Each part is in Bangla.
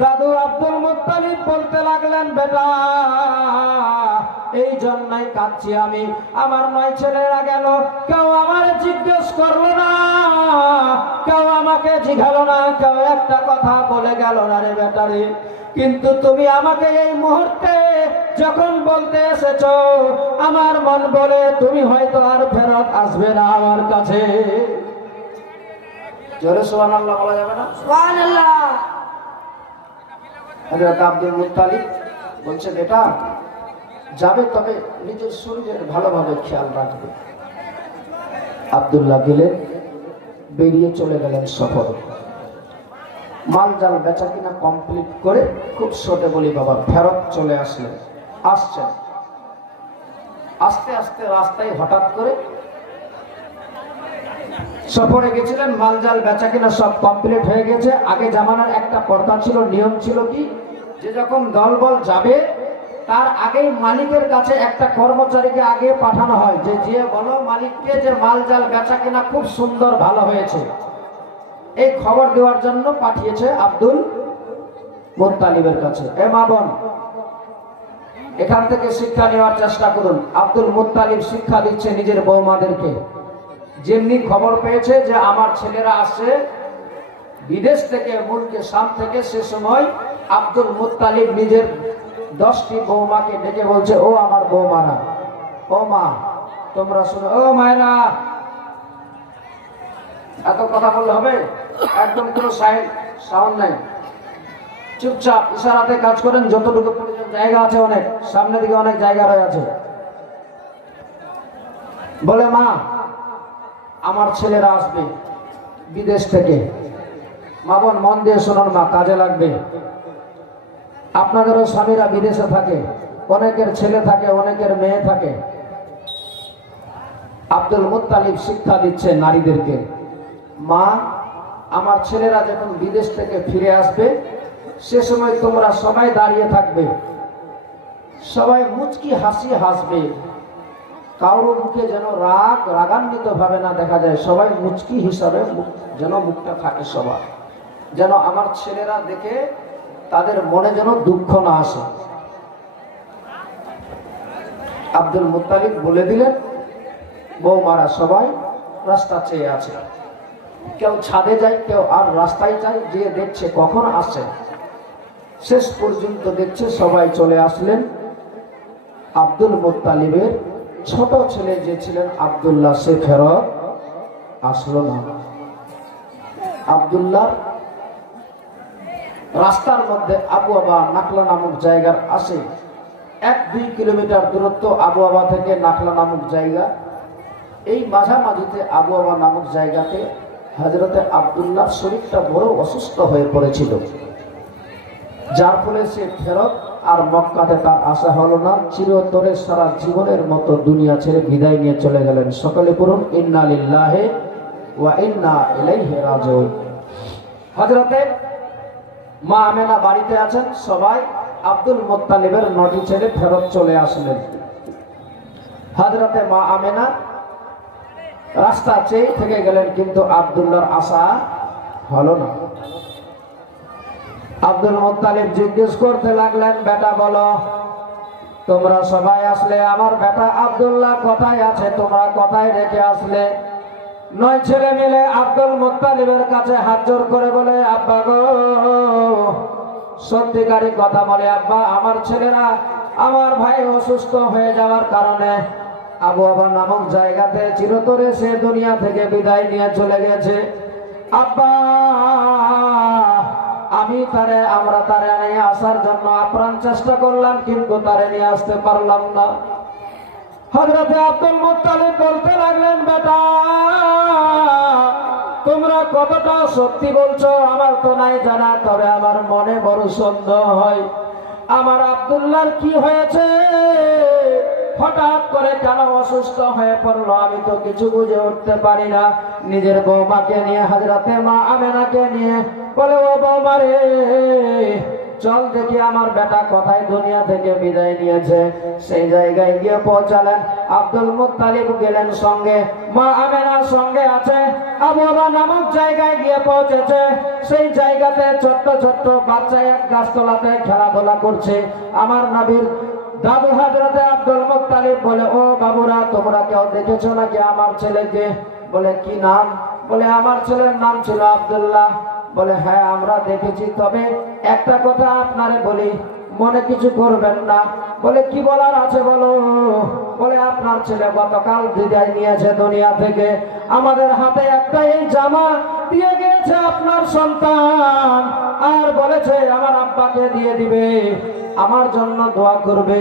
দাদু আব্দুল মুত্তালিব বলতে লাগলেন, বেটা এই জন্যই কাঁদছি আমি, আমার 9 ছেলেরা গেল, কেউ আমার জিজ্ঞেস করলো না, কেউ আমাকে জিজ্ঞালো না, কেউ একটা কথা বলে গেল না রে বেটারে। কিন্তু তুমি আমাকে এই মুহূর্তে যখন বলতে এসেছো, আমার মন বলে তুমি হয়তো আর ফেরত আসবে না আমার কাছে। জোরে সুবহানাল্লাহ বলা যাবে না? সুবহানাল্লাহ। হযরত আব্দুল মুত্তালিব বলছে, বেটা যাবে তবে নিজের শরীরের ভালোভাবে খেয়াল রাখবে। আব্দুল্লাহ গেলেন, বেরিয়ে চলে গেলেন সফরে। মাল জাল বেচা কিনা কমপ্লিট করে খুব ছোটে বলি বাবা ফেরত চলে আসলেন। আসছেন, আস্তে আস্তে রাস্তায় হঠাৎ করে সফরে গেছিলেন, মাল জাল বেচা কিনা সব কমপ্লিট হয়ে গেছে। আগে জামানার একটা পর্দা ছিল, নিয়ম ছিল কি, যে যখন দলবল যাবে তার আগেই মালিকের কাছে একটা কর্মচারীকে আগে পাঠানো হয়, যে যে বলো মালিককে যে মাল জাল বেচা কিনা খুব সুন্দর ভালো হয়েছে, এই খবর দেওয়ার জন্য পাঠিয়েছে আব্দুল মুত্তালিবের কাছে। এ মা বোন, এখান থেকে শিক্ষা নেওয়ার চেষ্টা করুন। আব্দুল মুত্তালিব শিক্ষা দিচ্ছে নিজের বৌমাদেরকে। যেমনি খবর পেয়েছে যে আমার ছেলেরা আসছে বিদেশ থেকে, মুলকে শাম থেকে, সে সময় আব্দুল মুত্তালিব নিজের 10টি বৌমাকে ডেকে বলছে, ও আমার বৌমারা, ও মা তোমরা শোনো, ও মায়েরা, এত কথা বললে হবে? একদম কোনো সাউন্ড নাই, চুপচাপ ইশারাতে কাজ করেন। যতটুকু প্রয়োজন, জায়গা আছে অনেক, সামনের দিকে অনেক জায়গা রয়ে আছে। বলে, মা আমার ছেলেরা আসবে বিদেশ থেকে। মা বোন মন দিয়ে শুনুন, মা কাজে লাগবে। আপনাদেরও স্বামীরা বিদেশে থাকে, অনেকের ছেলে থাকে, অনেকের মেয়ে থাকে। আব্দুল মুত্তালিব শিক্ষা দিচ্ছে নারীদেরকে, মা আমার ছেলেরা যখন বিদেশ থেকে ফিরে আসবে সে সময় তোমরা সবাই দাঁড়িয়ে থাকবে, সবাই মুচকি হাসি হাসবে, কারোর মুখে যেন রাগান্বিত ভাবে না দেখা যায়, সবাই মুচকি হিসাবে যেন মুখটা থাকে সবার, যেন আমার ছেলেরা দেখে তাদের মনে যেন দুঃখ না আসে। আব্দুল মুত্তালিব বলে দিলেন, বৌমারা সবাই রাস্তা চেয়ে আছে, কেউ ছাদে যায়, কেউ আর রাস্তায় যায়, যে দেখছে কখন আসে। শেষ পর্যন্ত দেখছে সবাই চলে আসলেন। আব্দুল মুত্তালিবের ছোট ছেলে যে ছিলেন আব্দুল্লাহ, সে ফেরত আসলো না। আব্দুল্লাহ রাস্তার মধ্যে আবু আবা নাকলা নামক জায়গার আসে, 1-2 কিলোমিটার দূরত্ব আবু আবা থেকে নাকলা নামক জায়গা। এই মাঝামাঝিতে আবু আবা নামক জায়গাতে হযরতে আব্দুল্লাহর শরীরটা বড় অসুস্থ হয়ে পড়েছিল, যার ফলে সে ফেরত আর মক্কাতে তার আশা হলো না। চিরতরে সারা জীবনের মতো দুনিয়া ছেড়ে বিদায় নিয়ে চলে গেলেন। সকলে পড়ুন, ইন্না লিল্লাহি ওয়া ইন্না ইলাইহি রাজিউন। হযরতে মা আমেনা বাড়িতে আছেন, সবাই আব্দুল মুত্তালিবের 9টি ছেলে ফেরত চলে আসলেন। হযরতে মা আমেনা রাস্তা চেয়ে থেকে গেলেন, কিন্তু আব্দুল্লাহর আশা হলো না। আব্দুল মুত্তালিব জিজ্ঞেস করতে লাগলেন, বেটা বলো, তোমরা সবাই আসলে, আমার বেটা আব্দুল্লাহ কোথায় আছে? তোমরা কোথায় রেখে আসলে? 9 ছেলে মিলে আব্দুল মুত্তালিবের কাছে হাত জোর করে বলে, আব্বা গো, সত্যিকারী কথা বলে আব্বা, আমার ছেলেরা, আমার ভাই অসুস্থ হয়ে যাওয়ার কারণে আবু আবা নামক জায়গাতে চিরতরে সে দুনিয়া থেকে বিদায় নিয়ে চলে গেছে। আব্বা, আমরা তারে নিয়ে আসার জন্য আপ্রাণ চেষ্টা করলাম, কিন্তু তারে নিয়ে আসতে পারলাম না। হযরতে আব্দুল মুত্তালিব বলতে লাগলেন, বেটা তোমরা কতটা সত্যি বলছো আমার তো নাই জানা, তবে আমার মনে বড় সন্দেহ হয়, আমার আব্দুল্লাহর কি হয়েছে, হঠাৎ করে কেন অসুস্থ হয়ে পড়লো, আমি তো কিছু বুঝে উঠতে পারি না। নিজের বৌমাকে নিয়ে, হযরতে মা আমেনাকে নিয়ে বলে, ও বৌমা রে, চল দেখি আমার বেটা কোথায় দুনিয়া থেকে বিদায় নিয়েছে। সেই জায়গায় গিয়ে পৌঁছালেন। আব্দুল মুত্তালিব গেলেন সঙ্গে, মা আমেনার সঙ্গে আছে। আবু ওবা নামক জায়গায় গিয়ে পৌঁছেছে। সেই জায়গাতে ছোট্ট ছোট্ট বাচ্চা এক গাছতলাতে খেলাধুলা করছে। আমার নবীর দাদু হযরতে আব্দুল মুত্তালিব বলে, ও বাবুরা, তোমরা কেউ দেখেছো নাকি আমার ছেলেকে? বলে, কি নাম? বলে, আমার ছেলের নাম ছিল আব্দুল্লাহ। বলে, হ্যাঁ আমরা দেখেছি, তবে একটা কথা আপনারে বলি, মনে কিছু করবেন না। বলে, কি বলার আছে বলো। বলে, আপনার ছেলে গতকাল বিদায় নিয়েছে দুনিয়া থেকে। আমাদের হাতে একটা এই জামা দিয়ে গেছে আপনার সন্তান, আর বলেছে আমার আব্বাকে দিয়ে দিবে, আমার জন্য দোয়া করবে।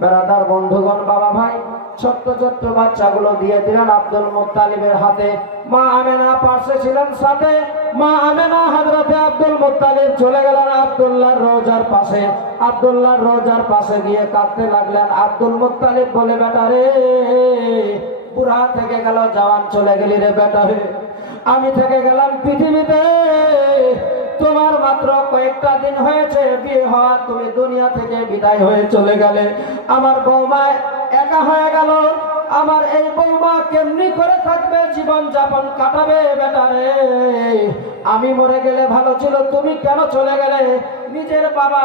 বেরাদার বন্ধুগণ, বাবা ভাই, ছোট্ট ছোট্ট বাচ্চাগুলো দিয়ে দিলেন আব্দুল মুত্তালিবের হাতে। মা আমেনা পাশে ছিলেন সাথে। মা আমেনা হযরতে আব্দুল মুত্তালিব চলে গেলেন আব্দুল্লাহর রওজার পাশে। আব্দুল্লাহর রওজার পাশে গিয়ে কাঁদতে লাগলেন। আব্দুল মুত্তালিব বলে, বেটা রে, বুড়া থেকে গেল, জওয়ান চলে গেলি রে বেটা রে। আমি থেকে গেলাম পৃথিবীতে, তোমার মাত্র কয়েকটা দিন হয়েছে বিয়ে হওয়া, তুমি দুনিয়া থেকে বিদায় হয়ে চলে গেলে। আমার বৌমা একা হয়ে গেল। আমার এই বৌমা কেমনি করে থাকবে, জীবন যাপন কাটাবে বেটা রে? আমি মরে গেলে ভালো ছিল, তুমি কেন চলে গেলে? নিজের বাবা,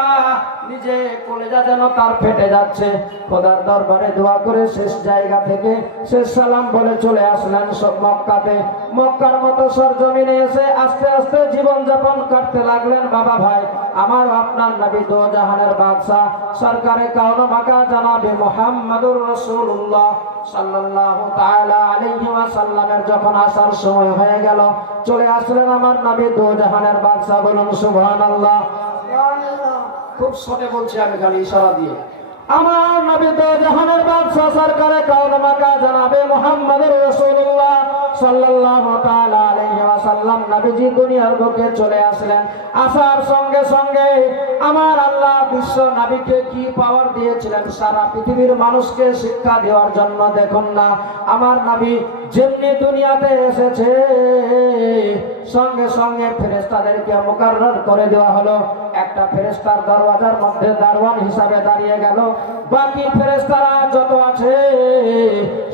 নিজে কলেজা যেন তার ফেটে যাচ্ছে। খোদার দরবারে দোয়া করে শেষ জায়গা থেকে শেষ সালাম বলে চলে আসলেন সব মক্কাতে। মক্কার মতো সরজমিনে এসে আস্তে আস্তে জীবন যাপন করতে লাগলেন। বাবা ভাই আমার, আপনার নবী দো জাহানের বাদশা সরকারে কাউন মাকা জানাবে মুহাম্মাদুর রাসূলুল্লাহ সাল্লাল্লাহু তাআলা আলাইহি ওয়াসাল্লামের যখন আসার সময় হয়ে গেল, চলে আসলেন আমার নবী দো জাহানের বাদশা। বলুন সুবহানাল্লাহ। খুব ছোটে বলছি আমি, খালি ইশারা দিয়ে। আমার নবী দো জাহানের বাদশা সরকারে কাউন মাকা জানাবে মুহাম্মাদুর রাসূলুল্লাহ সাল্লাল্লাহু তাআলা আলাইহি ওয়াসাল্লাম নবীজি দুনিয়ার বুকে চলে আসলেন। আসার সঙ্গে সঙ্গে আমার আল্লাহ বিশ্ব নবীকে কি পাওয়ার দিয়েছিলেন, সারা পৃথিবীর মানুষকে শিক্ষা দেওয়ার জন্য। দেখুন না, আমার নবী যেমনি দুনিয়াতে এসেছে, সঙ্গে সঙ্গে ফেরেশতাদেরকে মুকাররর করে দেওয়া হলো। একটা ফেরেশতার দরওয়াজার মধ্যে দারওয়ান হিসাবে দাঁড়িয়ে গেল। বাকি ফেরেশতারা যত আছে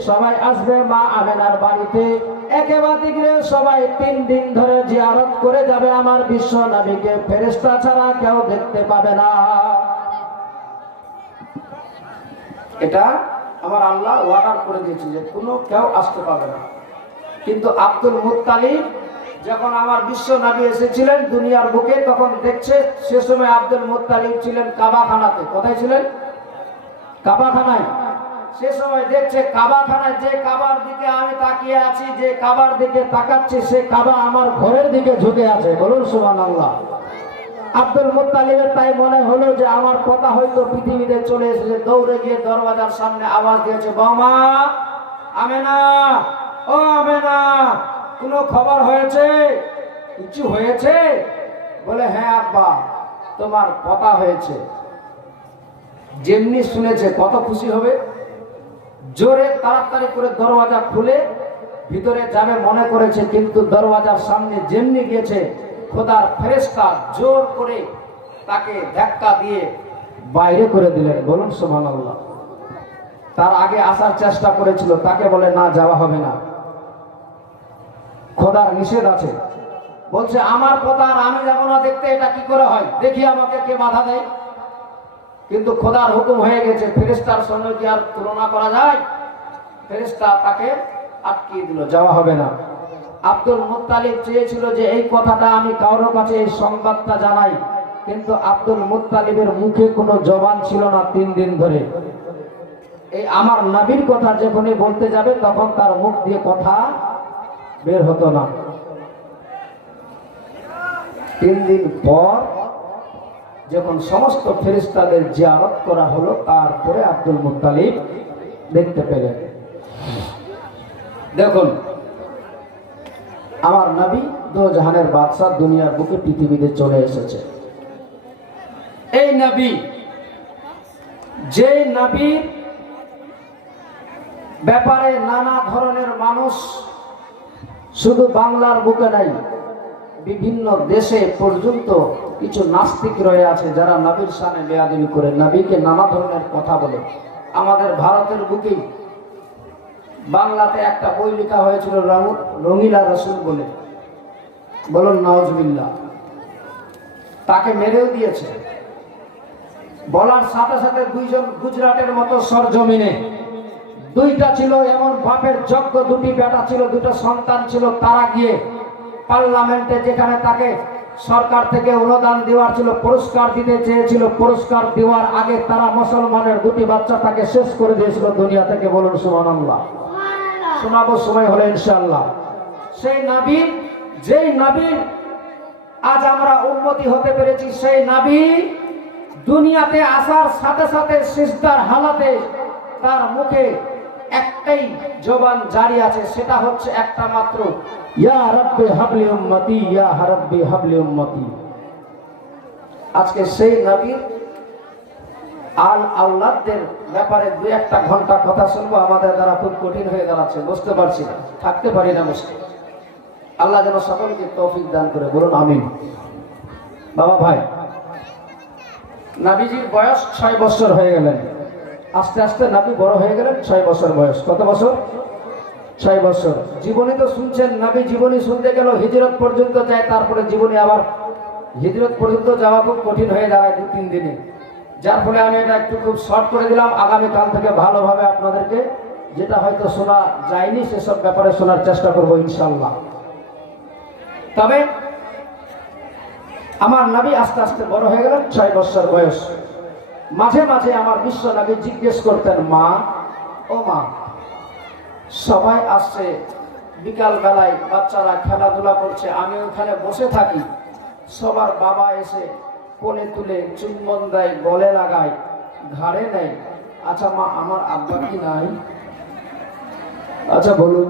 সবাই আসবে মা আমেনার বাড়িতে। একেবারে সবাই 3 দিন ধরে জিয়ারত করে যাবে আমার বিশ্ব নবীকে। ফেরেশতা ছাড়া কেউ দেখতে পাবে না। এটা আমার আল্লাহ ওয়ার্ডার করে দিয়েছে যে কোনো কেউ আসতে পাবে না। কিন্তু আব্দুল মুত্তালিব যখন আমার বিশ্ব নবী এসেছিলেন দুনিয়ার বুকে, তখন দেখছে সে সময় আব্দুল মুত্তালিব ছিলেন কাবাখানাতে। কোথায় ছিলেন? কাবাখানায়। সে সময় দেখছে কাবাখানায়, যে কাবার দিকে আমি তাকিয়ে আছি, যে কাবার দিকে তাকাচ্ছি, সে কাবা আমার ঘরের দিকে ঝুঁকে আছে। বলুন সুবহানাল্লাহ। আব্দুল মুত্তালিবের তাই মনে হলো যে আমার কথা হয়তো পৃথিবীতে চলে এসেছে। দৌড়ে গিয়ে দরওয়াজার সামনে আওয়াজ দিয়েছে, বৌমা আমেনা, ও আমেনা, কোনো খবর হয়েছে? কিছু হয়েছে? বলে, হ্যাঁ আব্বা, তোমার কথা হয়েছে। যেমনি শুনেছে কত খুশি হবে। জোরে তাড়াতাড়ি করে দরওয়াজা খুলে ভিতরে যাবে মনে করেছে, কিন্তু দরওয়াজার সামনে যেমনি গিয়েছে, খোদার ফেরেশতা জোর করে তাকে ধাক্কা দিয়ে বাইরে করে দিলেন। বলুন সুবহানাল্লাহ। তার আগে আসার চেষ্টা করেছিল, তাকে বলে না, যাওয়া হবে না, খোদার নিষেধ আছে। বলছে আমার কথা আর আমি যাব না দেখতে, এটা কি করে হয়, দেখি আমাকে কে বাধা দেয়। কিন্তু খোদার হুকুম হয়ে গেছে, ফেরেশতার সঙ্গে কি আর তুলনা করা যায়? ফেরেশতা তাকে আটকিয়ে দিল, যাওয়া হবে না। আব্দুল মুত্তালিব চেয়েছিল যে এই কথাটা আমি কারোর কাছে এই সংবাদটা জানাই, কিন্তু আব্দুল মুত্তালিবের মুখে কোনো জবান ছিল না 3 দিন ধরে। এই আমার নবীর কথা যখনই বলতে যাবে তখন তার মুখ দিয়ে কথা বের হতো না। 3 দিন পর যখন সমস্ত ফেরেশতাদের জিয়ারত করা হলো, তারপরে আব্দুল মুত্তালিব দেখতে পেলেন। দেখুন, আমার নবী দো জাহানের বাদশা দুনিয়ার বুকে পৃথিবীতে চলে এসেছে। এই নবী, যে নবীর ব্যাপারে নানা ধরনের মানুষ শুধু বাংলার বুকে নাই, বিভিন্ন দেশে পর্যন্ত কিছু নাস্তিক রয়ে আছে যারা নবীর শানে বেয়াদবি করে, নবীকে নানা ধরনের কথা বলে। আমাদের ভারতের বুকেই বাংলাতে একটা বই লেখা হয়েছিল রঙিলা রসুল বলে, বলুন নাউজুবিল্লাহ। তাকে মেরেও দিয়েছে। বলার সাথে সাথে দুইজন গুজরাটের মতো সরজমিনে দুইটা ছিল এমন বাপের যোগ্য দুটি বেটা ছিল, দুটো সন্তান ছিল, তারা গিয়ে পার্লামেন্টে যেখানে তাকে সরকার থেকে অনুদান দেওয়ার ছিল, পুরস্কার দিতে চেয়েছিল, পুরস্কার দেওয়ার আগে তারা মুসলমানের দুটি বাচ্চা তাকে শেষ করে দিয়েছিল দুনিয়া থেকে। বলুন সুবহানাল্লাহ। শোনাবো সময় হলে ইনশাআল্লাহ। সেই নবী, যেই নবীর আজ আমরা উম্মতি হতে পেরেছি, সেই নবী দুনিয়াতে আসার সাথে সাথে সিজদার হালাতে তার মুখে একটাই জবান জারি আছে, সেটা হচ্ছে একটা মাত্র, ইয়া রাব্বি হাবলি উম্মতি, ইয়া রাব্বি হাবলি উম্মতি। আজকে সেই নবীর আল আওলাদদের ব্যাপারে দুই একটা ঘন্টা কথা শুনবো, আমাদের দ্বারা খুব কঠিন হয়ে দাঁড়াচ্ছে, বুঝতে পারছি না, থাকতে পারি না বসে। আল্লাহ যেন সকলকে তৌফিক দান করে, বলুন আমিন। বাবা ভাই, নবীজির বয়স 6 বছর হয়ে গেলেন। আস্তে আস্তে নবী বড় হয়ে গেলেন। 6 বছর বয়স। কত বছর? 6 বছর। জীবনী তো শুনছেন, নবী জীবনী শুনতে গেল হিজরত পর্যন্ত যায়, তারপরে জীবনী আবার হিজরত পর্যন্ত যাওয়া খুব কঠিন হয়ে দাঁড়ায় 2-3 দিনে। যার ফলে আমি এটা একটু খুব শর্ট করে দিলাম। আগামীকাল থেকে ভালোভাবে আপনাদেরকে যেটা হয়তো শোনা যায়নি সেসব ব্যাপারে শোনার চেষ্টা করবো ইনশাআল্লাহ। তবে আমার নবী আস্তে আস্তে বড় হয়ে গেলেন, 6 বছর বয়স। মাঝে মাঝে আমার বিশ্ব নবী জিজ্ঞেস করতেন, মা ও মা। সবাই আসছে, বিকাল বেলায় বাচ্চারা খেলাধুলা করছে, আমি ওখানে বসে থাকি। সবার বাবা এসে কোলে তুলে চুম্বন দেয়, গলে লাগায়, ঘাড়ে নেয়। আচ্ছা মা, আমার আব্বা কি নাই? আচ্ছা বলুন,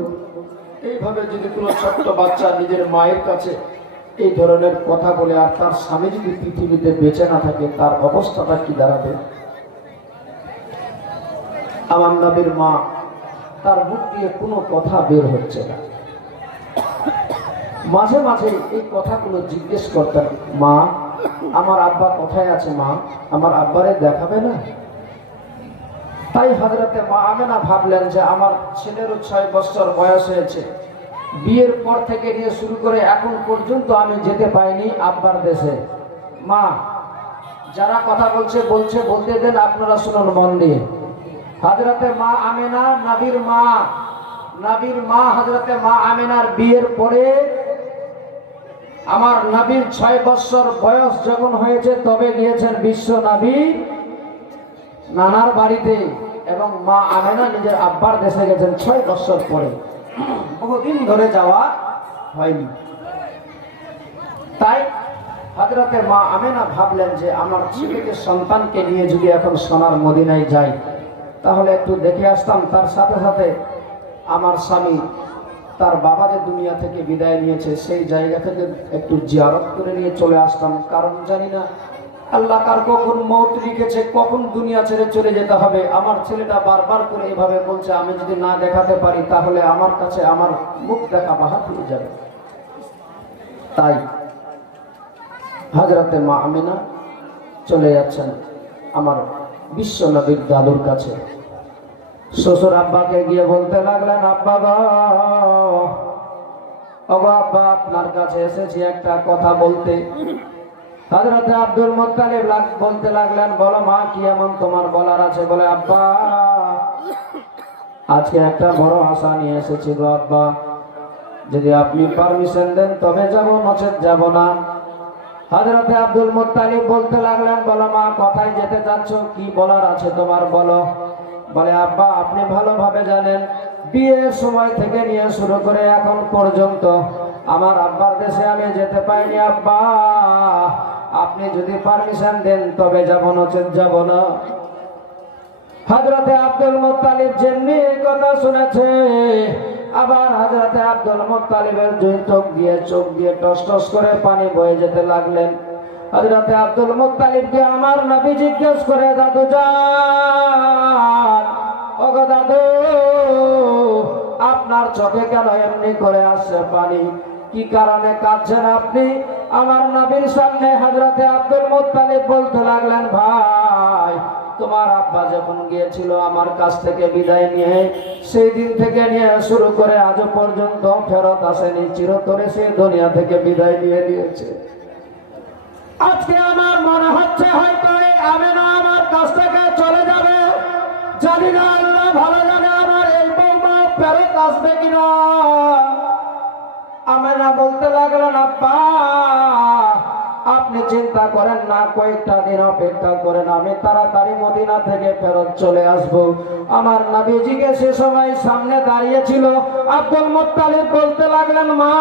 এইভাবে যদি কোনো ছোট্ট বাচ্চা নিজের মায়ের কাছে এই ধরনের কথা বলে, আর তার স্বামী যদি পৃথিবীতে বেঁচে না থাকে, তার অবস্থাটা কি দাঁড়াবে? আমার নবীর মা, তার মুখ দিয়ে কোনো কথা বের হচ্ছে না। মাঝে মাঝে এই কথাগুলো জিজ্ঞেস করতেন, মা আমার আব্বা কোথায় আছে? মা আমার আব্বারে দেখাবে না? তাই হযরতে মা আমেনা ভাবলেন যে আমার ছেলেরও 6 বছর বয়স হয়েছে, বিয়ের পর থেকে নিয়ে শুরু করে এখন পর্যন্ত আমি যেতে পাইনি আব্বার দেশে। মা, যারা কথা বলছে বলতে দেন, আপনারা শুনুন মন দিয়ে। হযরতে মা আমেনা নবীর মা হযরতে মা আমেনার বিয়ের পরে আমার নবীর 6 বছর বয়স যখন হয়েছে, তবে গিয়েছেন বিশ্ব নবী নানার বাড়িতে, এবং মা আমেনা নিজের আব্বার দেশে গেছেন 6 বছর পরে। বহুদিন ধরে যাওয়া হয়নি। তাই হযরতে মা আমেনা ভাবলেন যে আমার ছেলেকে, সন্তানকে নিয়ে যদি এখন সোনার মদিনায় যাই, তাহলে একটু দেখে আসতাম। তার সাথে সাথে আমার স্বামী, তার বাবা যে দুনিয়া থেকে বিদায় নিয়েছে, সেই জায়গা থেকে একটু জিয়ারত করে নিয়ে চলে আসতাম। কারণ জানি না আল্লাহ কার কখন মৌত লিখেছে, কখন দুনিয়া ছেড়ে চলে যেতে হবে। আমার ছেলেটা বারবার করে এভাবে বলছে, আমি যদি না দেখাতে পারি তাহলে আমার কাছে আমার মুখ দেখা বাহাত হয়ে যাবে। তাই হযরতে মা আমেনা চলে যাচ্ছেন আমার বিশ্ব নবীর দাদুর কাছে। শ্বশুর আব্বাকে গিয়ে বলতে লাগলেন, আব্বা গো, ওগো আব্বা, আপনার কাছে এসেছি একটা কথা বলতে। হযরতে আব্দুল মুত্তালিব বলতে লাগলেন, বলো মা, কি এমন তোমার বলার আছে? বলে, আব্বা আজকে একটা বড় আশা নিয়ে এসেছি গো আব্বা, যদি আপনি পারমিশন দেন তবে যাব, নচেৎ যাব না। হযরতে আব্দুল মুত্তালিব বলতে লাগলেন, বলো মা, কোথায় যেতে চাচ্ছ? কি বলার আছে তোমার, বলো। বলে, আব্বা আপনি ভালোভাবে জানেন, বিয়ের সময় থেকে নিয়ে শুরু করে এখন পর্যন্ত আমার আব্বার দেশে আমি যেতে পাইনি আব্বা, আপনি যদি পারমিশন দেন তবে যাব, নচেৎ যাব না। হযরতে আব্দুল মুত্তালিব যেমনি এই কথা শুনেছে, আবার হযরতে আব্দুল মুত্তালিবের দুই চোখ দিয়ে টস টস করে পানি বয়ে যেতে লাগলেন। হযরতে আব্দুল মুত্তালিবকে আমার নবী জিজ্ঞেস করে, দাদু জান, ওগো দাদু, আপনার চোখে কেন এমনি করে আসছে পানি? কি কারণে কাঁদছেন আপনি? আমার নবীর সামনে হযরতে আব্দুল মুত্তালিব বলতে লাগলেন, ভাই তোমার আব্বা যখন গিয়েছিল আমার কাছ থেকে বিদায় নিয়ে, সেই দিন থেকে নিয়ে শুরু করে আজ পর্যন্ত ফেরত আসেনি, চিরতরে সে দুনিয়া থেকে বিদায় নিয়ে নিয়েছে। আজকে আমার মনে হচ্ছে হয়তো এই আমেনা আমার কাছ থেকে চলে যাবে। জানি না, আল্লাহ ভালো জানে আমার এই বৌমা ফেরত আসবে কিনা। আমেনা বলতে লাগলেন, আব্বা আপনি চিন্তা করেন না, কয়েকটা দিন অপেক্ষা করেন, আমি তাড়াতাড়ি মদিনা থেকে ফেরত চলে আসব। আমার নবীজিকে সে সময় সামনে দাঁড়িয়েছিল আব্দুল মুত্তালিব বলতে লাগলেন, মা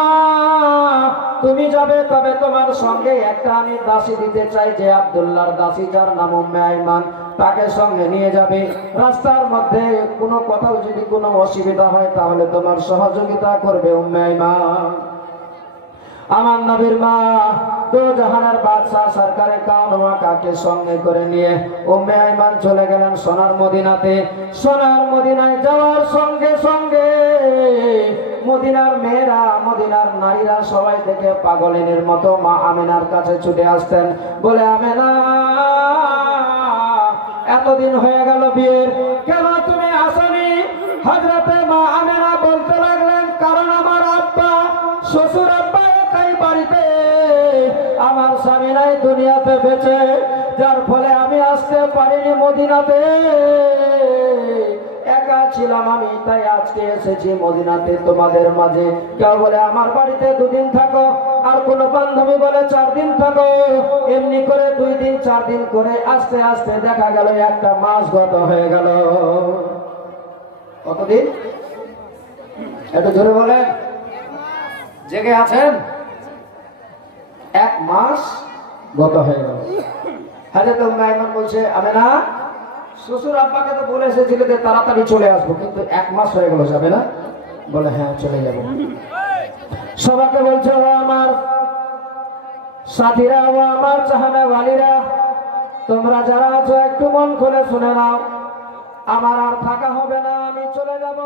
তুমি যাবে, তবে তোমার সঙ্গে একটা আমি দাসী দিতে চাই, যে আব্দুল্লাহর দাসী যার নাম উম্মে আইমান, তাকে সঙ্গে নিয়ে যাবে। রাস্তার মধ্যে কোনো কোথাও যদি কোনো অসুবিধা হয় তাহলে তোমার সহযোগিতা করবে উম্মে আইমান। আমার নবীর মা দো জাহানের বাদশাহ সরকারে কাউনওয়া কাকে সঙ্গে করে নিয়ে উম্মে আইমান চলে গেলেন সোনার মদিনাতে। সোনার মদিনায় যাওয়ার সঙ্গে সঙ্গে মদিনার মেয়েরা, মদিনার নারীরা সবাই থেকে পাগলিনীর মতো মা আমিনার কাছে ছুটে আসতেন, বলে আমেনা এতদিন হয়ে গেল বিয়ের, কেন তুমি আসনি? হযরতে মা আমেনা বলতে লাগলেন, কারণ আমার আব্বা, শ্বশুর আব্বা একাই বাড়িতে, আমার স্বামী নাই দুনিয়াতে বেঁচে, যার ফলে আমি আসতে পারিনি মদিনাতে, একা ছিলাম আমি, তাই আজকে এসেছি মদিনাতে তোমাদের মাঝে। কেউ বলে আমার বাড়িতে 2 দিন থাকো, আর কোন বান্ধবী বলে 4 দিন থাকো। এমনি করে 2 দিন 4 দিন করে আস্তে আস্তে দেখা গেল 1 মাস গত হয়ে গেল। কতদিন? একটু জোরে বলেন, জেগে আছেন? 1 মাস গত হয়ে গেল। হযরত উম্মে আইমান বলছে, আমেনা শ্বশুর আব্বাকে তো বলে এসেছিলে যে তাড়াতাড়ি চলে আসবো, কিন্তু 1 মাস হয়ে গেল, যাবে না? বলে হ্যাঁ চলে যাবো। সবাইকে বলছে, ও আমার সাথীরা, ও আমার চাহানা ওয়ালিরা, তোমরা যারা আছো একটু মন খুলে শুনে নাও, আমার আর থাকা হবে না, আমি চলে যাবো।